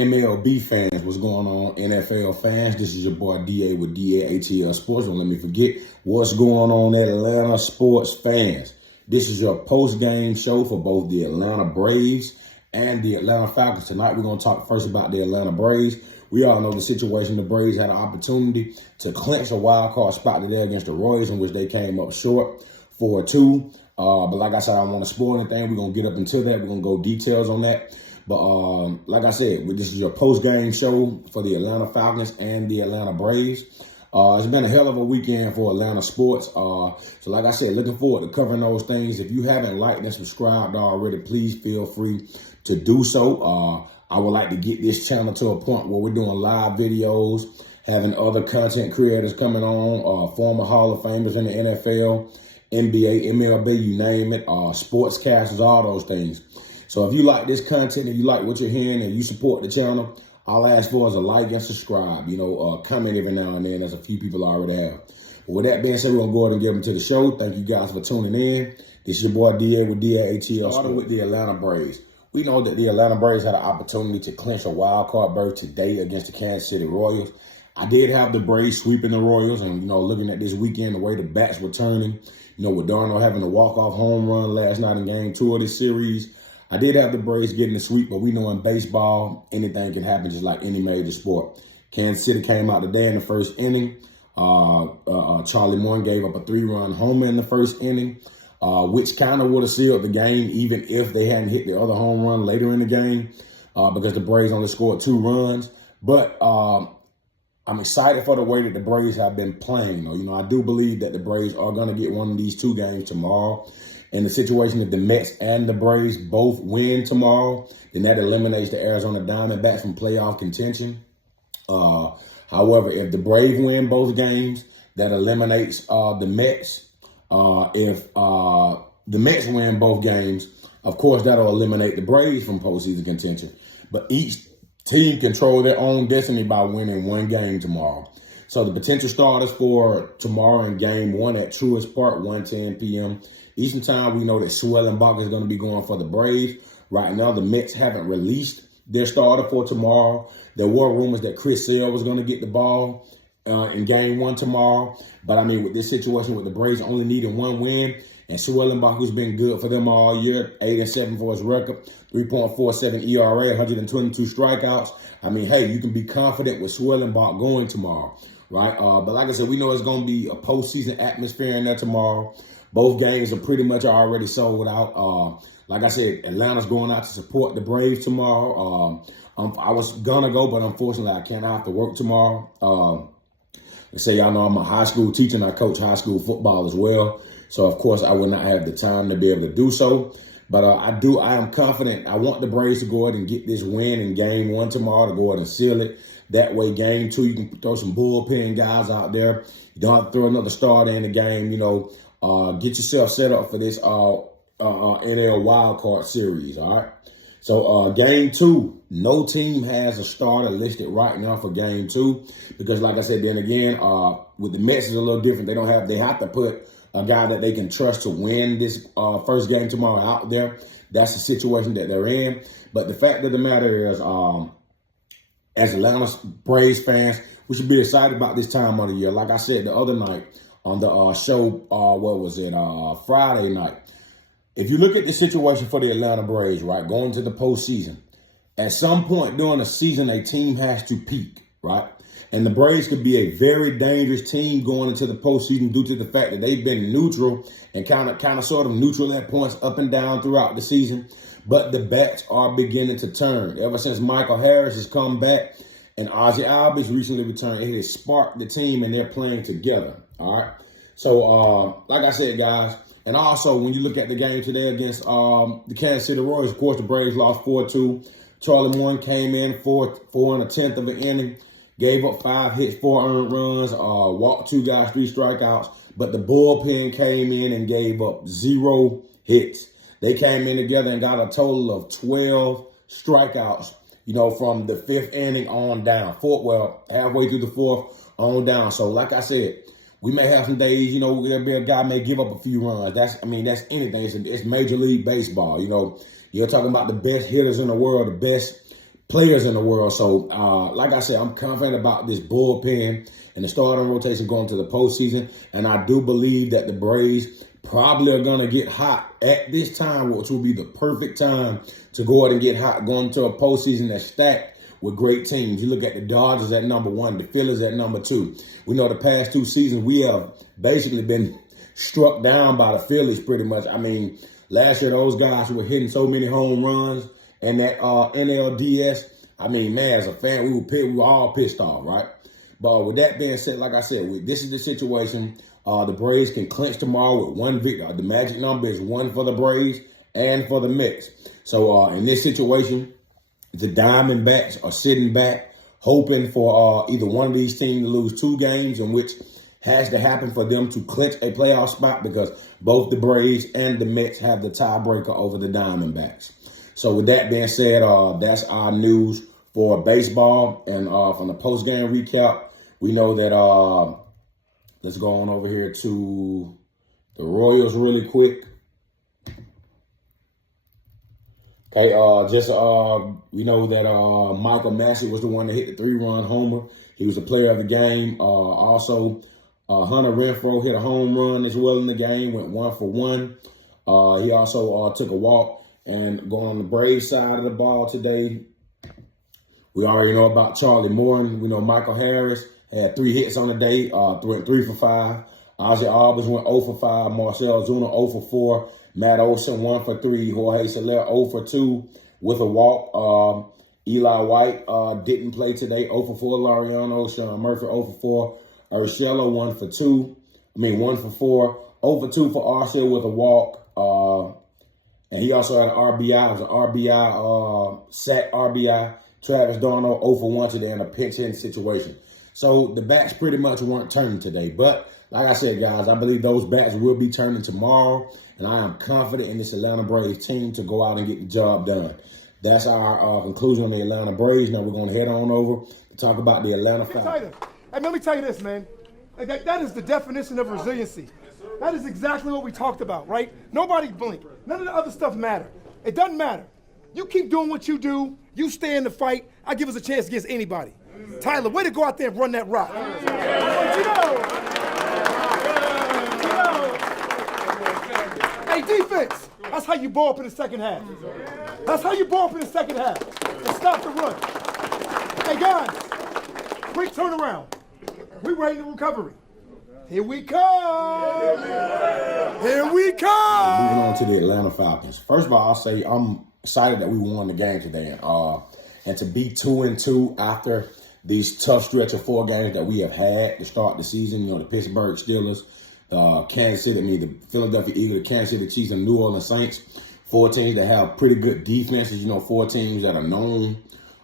MLB fans, what's going on? NFL fans, this is your boy DA with DA ATL Sports. Don't let me forget what's going on, Atlanta sports fans. This is your post-game show for both the Atlanta Braves and the Atlanta Falcons. Tonight, we're going to talk first about the Atlanta Braves. We all know the situation. The Braves had an opportunity to clinch a wild card spot today against the Royals, in which they came up short 4-2. But like I said, I don't want to spoil anything. We're going to get up into that. We're going to go details on that. But like I said, this is your post-game show for the Atlanta Falcons and the Atlanta Braves. It's been a hell of a weekend for Atlanta sports. So like I said, looking forward to covering those things. If you haven't liked and subscribed already, please feel free to do so. I would like to get this channel to a point where we're doing live videos, having other content creators coming on, former Hall of Famers in the NFL, NBA, MLB, you name it, sportscasters, all those things. So if you like this content and you like what you're hearing and you support the channel, all I ask for is a like and subscribe. Comment every now and then, as a few people already have. But with that being said, we're going to go ahead and get into the show. Thank you guys for tuning in. This is your boy DA with DA ATL. Starting with the Atlanta Braves. We know that the Atlanta Braves had an opportunity to clinch a wild card berth today against the Kansas City Royals. I did have the Braves sweeping the Royals, and, looking at this weekend, the way the bats were turning, with Darno having a walk-off home run last night in Game 2 of this series, I did have the Braves getting the sweep, but we know in baseball, anything can happen just like any major sport. Kansas City came out today in the first inning. Charlie Morton gave up a 3-run homer in the first inning, which kind of would have sealed the game even if they hadn't hit the other home run later in the game, because the Braves only scored 2 runs. But I'm excited for the way that the Braves have been playing. I do believe that the Braves are going to get one of these 2 games tomorrow. In the situation that the Mets and the Braves both win tomorrow, then that eliminates the Arizona Diamondbacks from playoff contention. However, if the Braves win both games, that eliminates the Mets. If the Mets win both games, of course, that'll eliminate the Braves from postseason contention. But each team control their own destiny by winning 1 game tomorrow. So the potential starters for tomorrow in Game 1 at Truist Park, 1:10 p.m. Eastern Time, we know that Swellenbach is going to be going for the Braves. Right now, the Mets haven't released their starter for tomorrow. There were rumors that Chris Sale was going to get the ball in Game 1 tomorrow. But, with this situation with the Braves only needing 1 win, and Swellenbach, who's been good for them all year, 8-7 for his record, 3.47 ERA, 122 strikeouts. Hey, you can be confident with Swellenbach going tomorrow, right? But like I said, we know it's going to be a postseason atmosphere in there tomorrow. Both games are pretty much already sold out. Like I said, Atlanta's going out to support the Braves tomorrow. I was going to go, but unfortunately, I can't. I have to work tomorrow. Y'all know I'm a high school teacher and I coach high school football as well. So, of course, I will not have the time to be able to do so. But I am confident. I want the Braves to go ahead and get this win in Game 1 tomorrow, to go ahead and seal it. That way, Game 2, you can throw some bullpen guys out there. You don't have to throw another starter in the game, Get yourself set up for this NL wildcard series, all right? So Game 2, no team has a starter listed right now for Game 2 because, like I said, then again, with the Mets is a little different. They have to put a guy that they can trust to win this first game tomorrow out there. That's the situation that they're in. But the fact of the matter is, as Atlanta Braves fans, we should be excited about this time of the year. Like I said the other night on the show, Friday night. If you look at the situation for the Atlanta Braves, right, going to the postseason, at some point during the season, a team has to peak, right? And the Braves could be a very dangerous team going into the postseason due to the fact that they've been neutral and kind of sort of neutral at points up and down throughout the season. But the bats are beginning to turn. Ever since Michael Harris has come back and Ozzie Albies recently returned, it has sparked the team and they're playing together, all right? So, like I said, guys, and also when you look at the game today against the Kansas City Royals, of course, the Braves lost 4-2. Charlie Morton came in 4 1/10 of an inning, gave up 5 hits, 4 earned runs, walked 2 guys, 3 strikeouts. But the bullpen came in and gave up 0 hits. They came in together and got a total of 12 strikeouts, from the 5th inning on down. Halfway through the 4th on down. So like I said, we may have some days, there'll be a guy may give up a few runs. That's anything. It's Major League Baseball. You're talking about the best hitters in the world, the best players in the world. So, like I said, I'm confident about this bullpen and the starting rotation going to the postseason. And I do believe that the Braves probably are going to get hot at this time, which will be the perfect time to go out and get hot going to a postseason that's stacked with great teams. You look at the Dodgers at number 1, the Phillies at number 2. We know the past 2 seasons we have basically been struck down by the Phillies pretty much. I mean, last year those guys were hitting so many home runs and that NLDS. I mean, man, as a fan, we were all pissed off, right? But with that being said, like I said, this is the situation. The Braves can clinch tomorrow with 1 victory. The magic number is 1 for the Braves and for the Mets. So in this situation, the Diamondbacks are sitting back, hoping for either one of these teams to lose 2 games, in which has to happen for them to clinch a playoff spot, because both the Braves and the Mets have the tiebreaker over the Diamondbacks. So with that being said, that's our news for baseball. And from the post-game recap, we know that let's go on over here to the Royals really quick. Okay, we know that Michael Massey was the one that hit the 3-run homer. He was the player of the game. Also, Hunter Renfroe hit a home run as well in the game, went 1 for 1. He also took a walk. And going on the Braves side of the ball today, we already know about Charlie Morton. We know Michael Harris had 3 hits on the day, went 3 for 5. Ozzie Albies went 0 for 5. Marcell Ozuna 0 for 4. Matt Olson 1 for 3. Jorge Soler 0 for 2 with a walk. Eli White didn't play today, 0 for 4. Laureano, Sean Murphy 0 for 4. Urshela 1 for 4. 0 for 2 for Arcel with a walk. And he also had an RBI. It was an RBI, sack RBI. Travis Darno 0 for 1 today in a pinch hitting situation. So the bats pretty much weren't turning today. But like I said, guys, I believe those bats will be turning tomorrow. And I am confident in this Atlanta Braves team to go out and get the job done. That's our conclusion on the Atlanta Braves. Now we're going to head on over to talk about the Atlanta Falcons. Hey, let me tell you this, man. That is the definition of resiliency. That is exactly what we talked about, right? Nobody blink. None of the other stuff matter. It doesn't matter. You keep doing what you do. You stay in the fight. I give us a chance against anybody. Tyler, way to go out there and run that rock. Hey, defense. That's how you ball up in the second half. That's how you ball up in the second half. And stop the run. Hey, guys, quick turnaround. We're ready to recovery. Here we come. Here we come. Moving on to the Atlanta Falcons. First of all, I'll say I'm excited that we won the game today. And to be 2-2 after these tough stretch of 4 games that we have had to start the season. You know, the Pittsburgh Steelers, the Philadelphia Eagles, the Kansas City Chiefs, and New Orleans Saints. 4 teams that have pretty good defenses. You know, 4 teams that are known.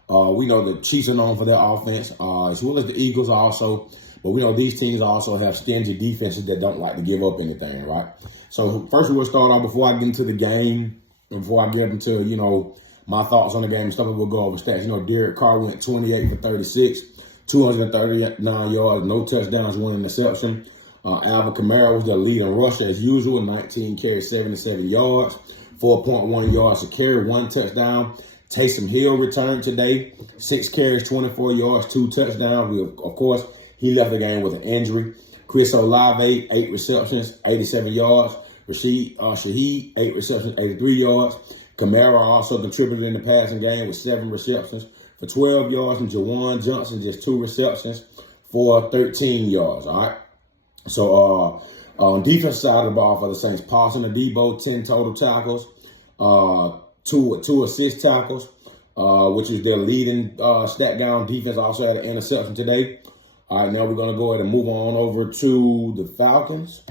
We know the Chiefs are known for their offense, as well as the Eagles also. But we know these teams also have stingy defenses that don't like to give up anything, right? So first we'll start off, before I get into the game, and before I get into, you know, my thoughts on the game and stuff, we'll go over stats. You know, Derek Carr went 28 for 36, 239 yards, no touchdowns, 1 interception. Alvin Kamara was the leading rusher as usual, 19 carries, 77 yards, 4.1 yards a carry, 1 touchdown. Taysom Hill returned today, 6 carries, 24 yards, 2 touchdowns. Of course, he left the game with an injury. Chris Olave, 8 receptions, 87 yards. Shaheed, 8 receptions, 83 yards. Kamara also contributed in the passing game with 7 receptions for 12 yards. And Jawan Johnson, just 2 receptions for 13 yards, all right? So on defense side of the ball for the Saints, Paulson and Debo, 10 total tackles, 2 assist tackles, which is their leading stat guy on defense. Also had an interception today. All right, now we're going to go ahead and move on over to the Falcons.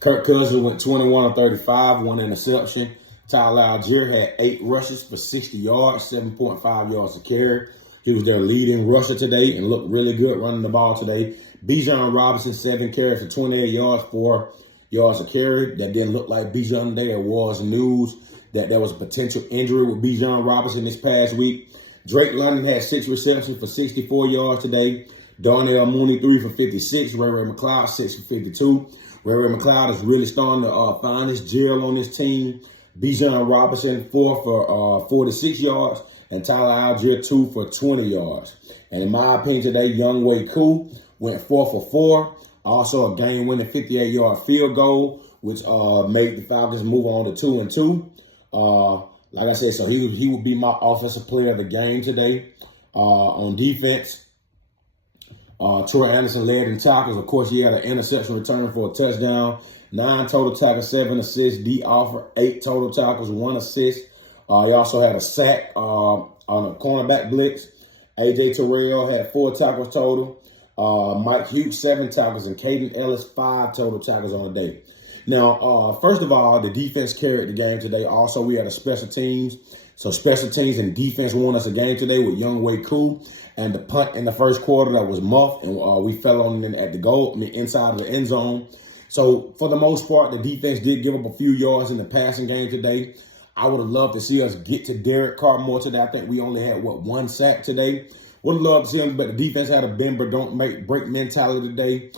Kirk Cousins went 21 of 35, 1 interception. Tyler Algier had 8 rushes for 60 yards, 7.5 yards a carry. He was their leading rusher today and looked really good running the ball today. Bijan Robinson, 7 carries for 28 yards, 4 yards a carry. That didn't look like Bijan today. There was news that there was a potential injury with Bijan Robinson this past week. Drake London had 6 receptions for 64 yards today. Darnell Mooney, 3 for 56. Ray McCloud, 6 for 52. Ray McCloud is really starting to find his gel on this team. Bijan Robinson, 4 for 46 yards, and Tyler Algier, 2 for 20 yards. And in my opinion today, Younghoe Koo went 4 for 4. Also a game-winning 58-yard field goal, which made the Falcons move on to 2-2. Like I said, so he would be my offensive player of the game today. On defense, Troy Anderson led in tackles. Of course, he had an interception return for a touchdown. 9 total tackles, 7 assists. D Offer, 8 total tackles, 1 assist. He also had a sack on a cornerback blitz. A.J. Terrell had 4 tackles total. Mike Hughes, 7 tackles, and Caden Ellis, 5 total tackles on the day. Now, first of all, the defense carried the game today. Also, we had a special teams. So special teams and defense won us a game today with Younghoe Koo and the punt in the first quarter that was muffed, and we fell on it at the goal, inside of the end zone. So for the most part, the defense did give up a few yards in the passing game today. I would have loved to see us get to Derek Carr more today. I think we only had, 1 sack today. Would have loved to see him, but the defense had a bend but don't break mentality today.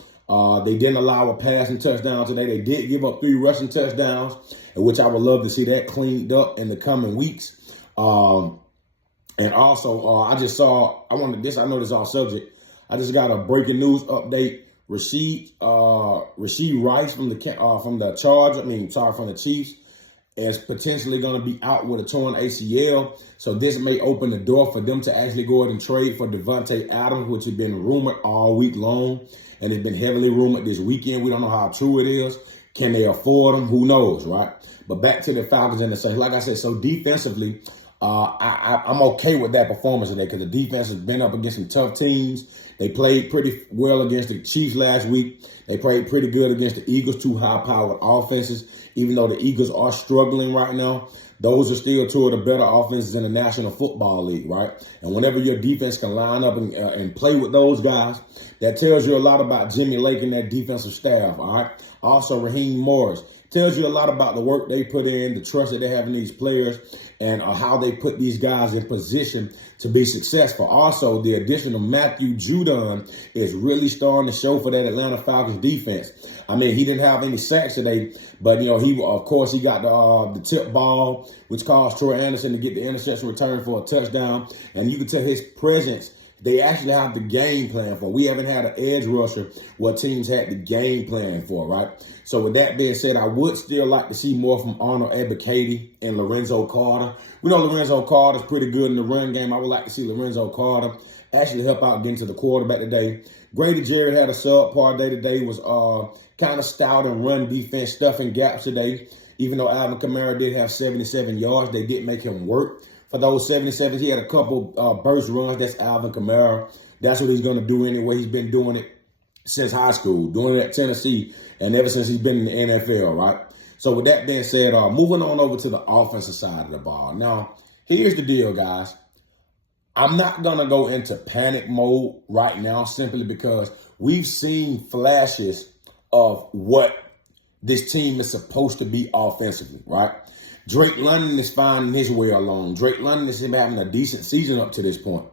They didn't allow a passing touchdown today. They did give up 3 rushing touchdowns, which I would love to see that cleaned up in the coming weeks. And also, I know this is off subject. I just got a breaking news update. Rashid Rice from the Chiefs is potentially going to be out with a torn ACL. So this may open the door for them to actually go ahead and trade for Devontae Adams, which has been rumored all week long. And it's been heavily rumored this weekend. We don't know how true it is. Can they afford them? Who knows, right? But back to the Falcons and the Saints. Like I said, so defensively, I'm okay with that performance today because the defense has been up against some tough teams. They played pretty well against the Chiefs last week. They played pretty good against the Eagles, 2 high-powered offenses. Even though the Eagles are struggling right now, those are still 2 of the better offenses in the National Football League, right? And whenever your defense can line up and play with those guys, that tells you a lot about Jimmy Lake and that defensive staff, all right? Also, Raheem Morris. Tells you a lot about the work they put in, the trust that they have in these players, and how they put these guys in position to be successful. Also, the addition of Matthew Judon is really starting to show for that Atlanta Falcons defense. I mean, he didn't have any sacks today, but, he got the tip ball, which caused Troy Anderson to get the interception return for a touchdown. And you can tell his presence, they actually have the game plan for. We haven't had an edge rusher what teams had the game plan for, right? So with that being said, I would still like to see more from Arnold Ebiketie and Lorenzo Carter. We know Lorenzo Carter's pretty good in the run game. I would like to see Lorenzo Carter actually help out getting to the quarterback today. Grady Jarrett had a subpar day today, was kind of stout and run defense, stuffing gaps today. Even though Alvin Kamara did have 77 yards, they did make him work. For those 77, he had a couple burst runs. That's Alvin Kamara. That's what he's going to do anyway. He's been doing it since high school, doing it at Tennessee, and ever since he's been in the NFL, right? So with that being said, moving on over to the offensive side of the ball. Now, here's the deal, guys. I'm not going to go into panic mode right now simply because we've seen flashes of what this team is supposed to be offensively, right? Drake London is finding his way along. Drake London is having a decent season up to this point.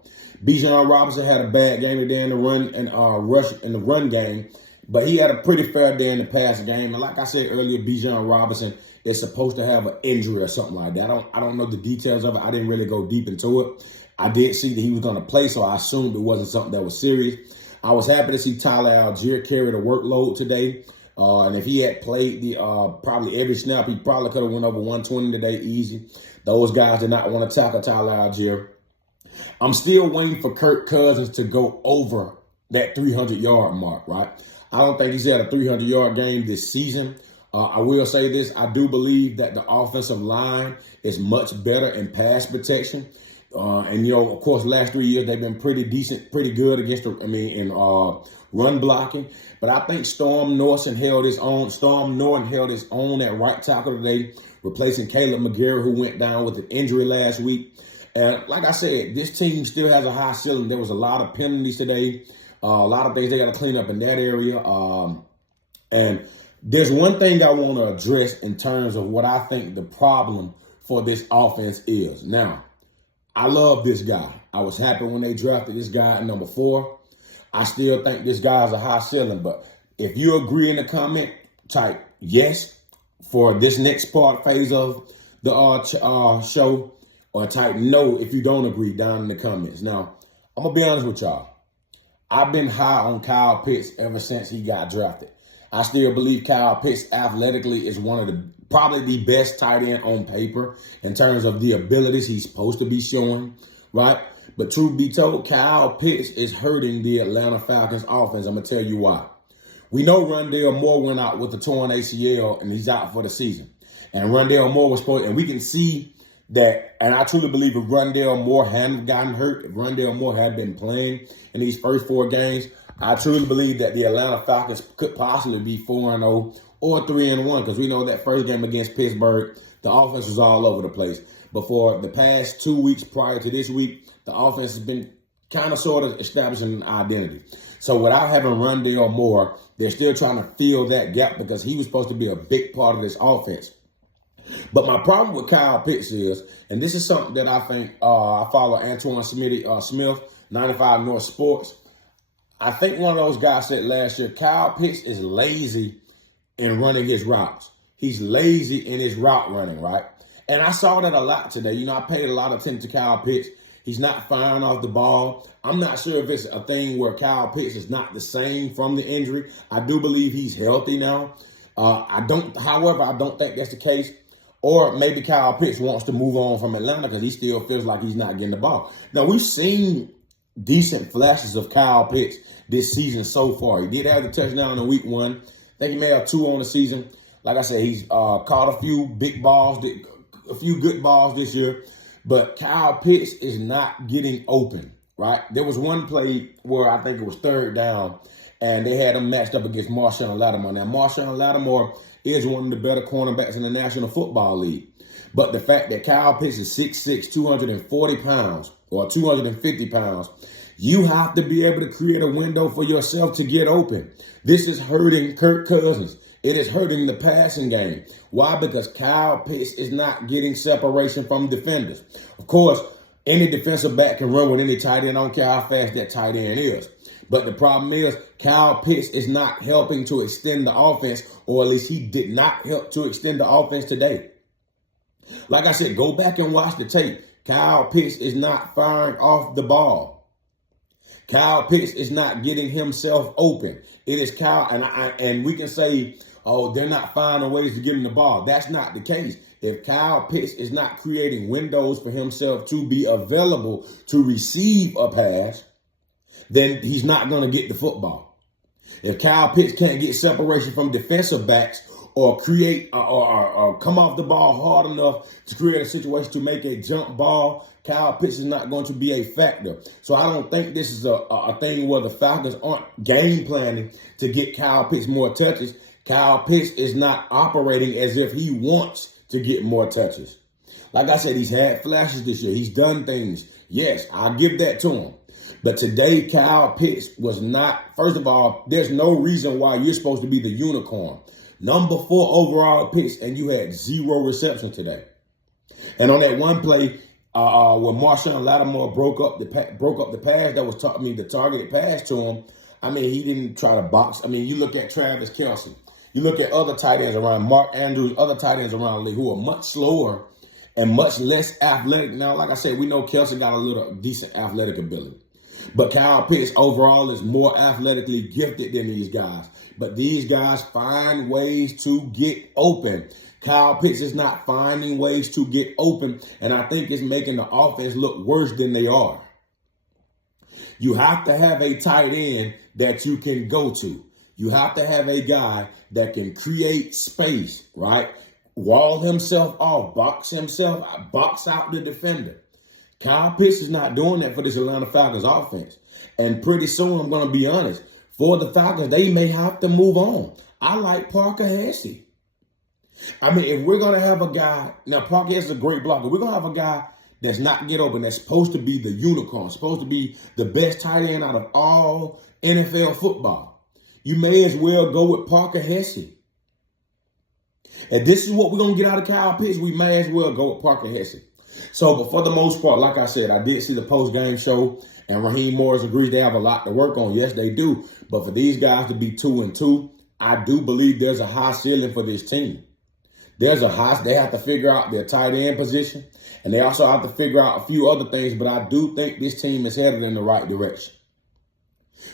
Bijan Robinson had a bad game today in the run and rush in the run game, but he had a pretty fair day in the pass game. And like I said earlier, Bijan Robinson is supposed to have an injury or something like that. I don't know the details of it. I didn't really go deep into it. I did see that he was going to play, so I assumed it wasn't something that was serious. I was happy to see Tyler Algier carry the workload today. And if he had played the probably every snap, he probably could have went over 120 today easy. Those guys did not want to tackle Tyler Algier. I'm still waiting for Kirk Cousins to go over that 300-yard mark, right? I don't think he's had a 300-yard game this season. I will say this. I do believe that the offensive line is much better in pass protection. And, of course, last 3 years, they've been pretty decent, pretty good against, in run blocking. But I think Storm Norton held his own. Storm Norton held his own at right tackle today, replacing Caleb McGarry, who went down with an injury last week. And like I said, this team still has a high ceiling. There was a lot of penalties today, a lot of things they got to clean up in that area. And there's one thing I want to address in terms of what I think the problem for this offense is. Now, I love this guy. I was happy when they drafted this guy at number 4. I still think this guy's a high ceiling. But if you agree in the comment, type yes for this next phase of the show or type no if you don't agree down in the comments. Now, I'm going to be honest with y'all. I've been high on Kyle Pitts ever since he got drafted. I still believe Kyle Pitts athletically is one of probably the best tight end on paper in terms of the abilities he's supposed to be showing, right? But truth be told, Kyle Pitts is hurting the Atlanta Falcons offense. I'm going to tell you why. We know Rondale Moore went out with a torn ACL and he's out for the season. And Rondale Moore was supposed, and we can see that, and I truly believe if Rondale Moore hadn't gotten hurt, if Rondale Moore had been playing in these first 4 games, I truly believe that the Atlanta Falcons could possibly be 4-0 or 3-1 because we know that first game against Pittsburgh, the offense was all over the place. But for the past 2 weeks prior to this week, the offense has been kind of sort of establishing an identity. So without having Rondale Moore, they're still trying to fill that gap because he was supposed to be a big part of this offense. But my problem with Kyle Pitts is, and this is something that I think I follow Antoine Smith, 95 North Sports. I think one of those guys said last year, Kyle Pitts is lazy in running his routes. He's lazy in his route running, right? And I saw that a lot today. You know, I paid a lot of attention to Kyle Pitts. He's not firing off the ball. I'm not sure if it's a thing where Kyle Pitts is not the same from the injury. I do believe he's healthy now. However, I don't think that's the case. Or maybe Kyle Pitts wants to move on from Atlanta because he still feels like he's not getting the ball. Now, we've seen decent flashes of Kyle Pitts this season so far. He did have the touchdown in week 1. I think he may have 2 on the season. Like I said, he's caught a few big balls, a few good balls this year. But Kyle Pitts is not getting open, right? There was one play where I think it was 3rd down, and they had him matched up against Marshawn Lattimore. Now, Marshawn Lattimore is one of the better cornerbacks in the National Football League. But the fact that Kyle Pitts is 6'6", 240 pounds or 250 pounds, you have to be able to create a window for yourself to get open. This is hurting Kirk Cousins. It is hurting the passing game. Why? Because Kyle Pitts is not getting separation from defenders. Of course, any defensive back can run with any tight end. I don't care how fast that tight end is. But the problem is Kyle Pitts is not helping to extend the offense, or at least he did not help to extend the offense today. Like I said, go back and watch the tape. Kyle Pitts is not firing off the ball. Kyle Pitts is not getting himself open. It is Kyle, and we can say, oh, they're not finding ways to get him the ball. That's not the case. If Kyle Pitts is not creating windows for himself to be available to receive a pass, then he's not going to get the football. If Kyle Pitts can't get separation from defensive backs or create or come off the ball hard enough to create a situation to make a jump ball, Kyle Pitts is not going to be a factor. So I don't think this is a thing where the Falcons aren't game planning to get Kyle Pitts more touches. Kyle Pitts is not operating as if he wants to get more touches. Like I said, he's had flashes this year. He's done things. Yes, I'll give that to him. But today, Kyle Pitts was not, first of all, there's no reason why you're supposed to be the unicorn. Number 4 overall picks, and you had 0 reception today. And on that one play, when Marshawn Lattimore broke up the pass that was the targeted pass to him, I mean, he didn't try to box. I mean, you look at Travis Kelce. You look at other tight ends around, Mark Andrews, other tight ends around the league who are much slower and much less athletic. Now, like I said, we know Kelce got a little decent athletic ability. But Kyle Pitts overall is more athletically gifted than these guys. But these guys find ways to get open. Kyle Pitts is not finding ways to get open, and I think it's making the offense look worse than they are. You have to have a tight end that you can go to. You have to have a guy that can create space, right? Wall himself off, box out the defender. Kyle Pitts is not doing that for this Atlanta Falcons offense. And pretty soon, I'm going to be honest, for the Falcons, they may have to move on. I like Parker Hesse. I mean, if we're going to have a guy, now Parker Hesse is a great blocker. We're going to have a guy that's not get open, that's supposed to be the unicorn, supposed to be the best tight end out of all NFL football. You may as well go with Parker Hesse. And this is what we're going to get out of Kyle Pitts. We may as well go with Parker Hesse. So, but for the most part, like I said, I did see the post-game show, and Raheem Morris agrees they have a lot to work on. Yes, they do. But for these guys to be 2-2, I do believe there's a high ceiling for this team. They have to figure out their tight end position, and they also have to figure out a few other things, but I do think this team is headed in the right direction.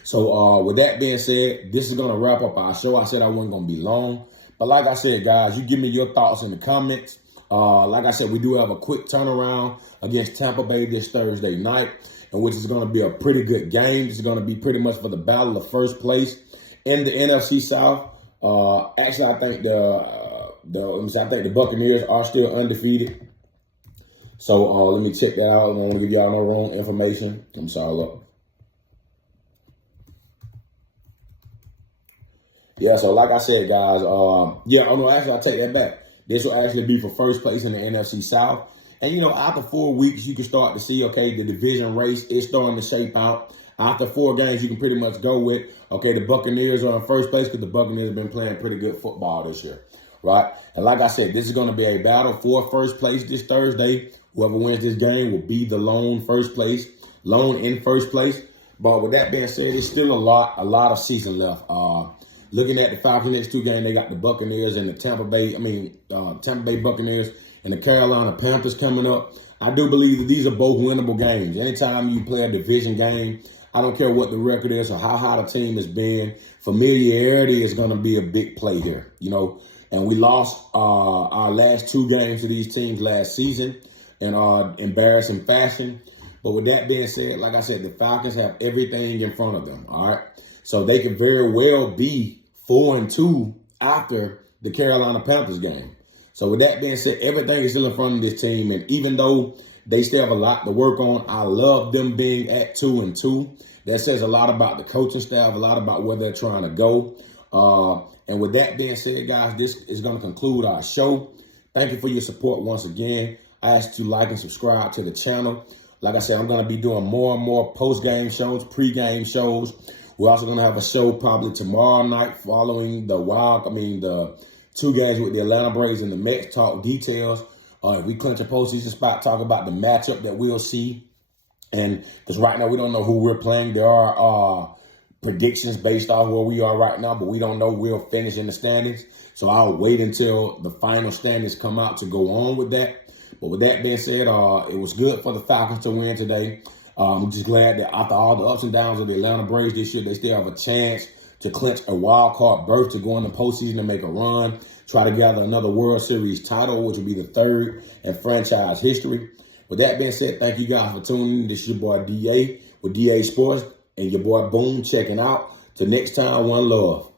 So with that being said, this is going to wrap up our show. I said I wasn't going to be long, but like I said, guys, you give me your thoughts in the comments. Like I said, we do have a quick turnaround against Tampa Bay this Thursday night, and which is going to be a pretty good game. This is going to be pretty much for the battle of first place in the NFC South. Actually, I think the Buccaneers are still undefeated. So let me check that out. I don't want to give y'all no wrong information. I'm sorry, look. Yeah, so like I said, guys, actually, I take that back. This will actually be for first place in the NFC South. And, after 4 weeks, you can start to see, okay, the division race is starting to shape out. After 4 games, you can pretty much go with, okay, the Buccaneers are in first place because the Buccaneers have been playing pretty good football this year, right? And like I said, this is going to be a battle for first place this Thursday. Whoever wins this game will be the lone in first place. But with that being said, it's still a lot of season left. Looking at the Falcons next 2 games, they got the Buccaneers and the Tampa Bay Buccaneers and the Carolina Panthers coming up. I do believe that these are both winnable games. Anytime you play a division game, I don't care what the record is or how hot a team has been, familiarity is going to be a big play here, And we lost our last 2 games to these teams last season in embarrassing fashion. But with that being said, like I said, the Falcons have everything in front of them, all right? So they could very well be 4-2 after the Carolina Panthers game. So with that being said, everything is still in front of this team. And even though they still have a lot to work on, I love them being at 2-2. That says a lot about the coaching staff, a lot about where they're trying to go. And with that being said, guys, this is going to conclude our show. Thank you for your support once again. I ask you to like and subscribe to the channel. Like I said, I'm going to be doing more and more post-game shows, pre-game shows. We're also going to have a show probably tomorrow night following the 2 games with the Atlanta Braves and the Mets, talk details. If we clinch a postseason spot, talk about the matchup that we'll see. And because right now we don't know who we're playing. There are predictions based off where we are right now, but we don't know who will finish in the standings. So I'll wait until the final standings come out to go on with that. But with that being said, it was good for the Falcons to win today. I'm just glad that after all the ups and downs of the Atlanta Braves this year, they still have a chance to clinch a wild card berth to go in the postseason and make a run, try to gather another World Series title, which will be the 3rd in franchise history. With that being said, thank you guys for tuning in. This is your boy DA with DA Sports and your boy Boom checking out. Till next time, one love.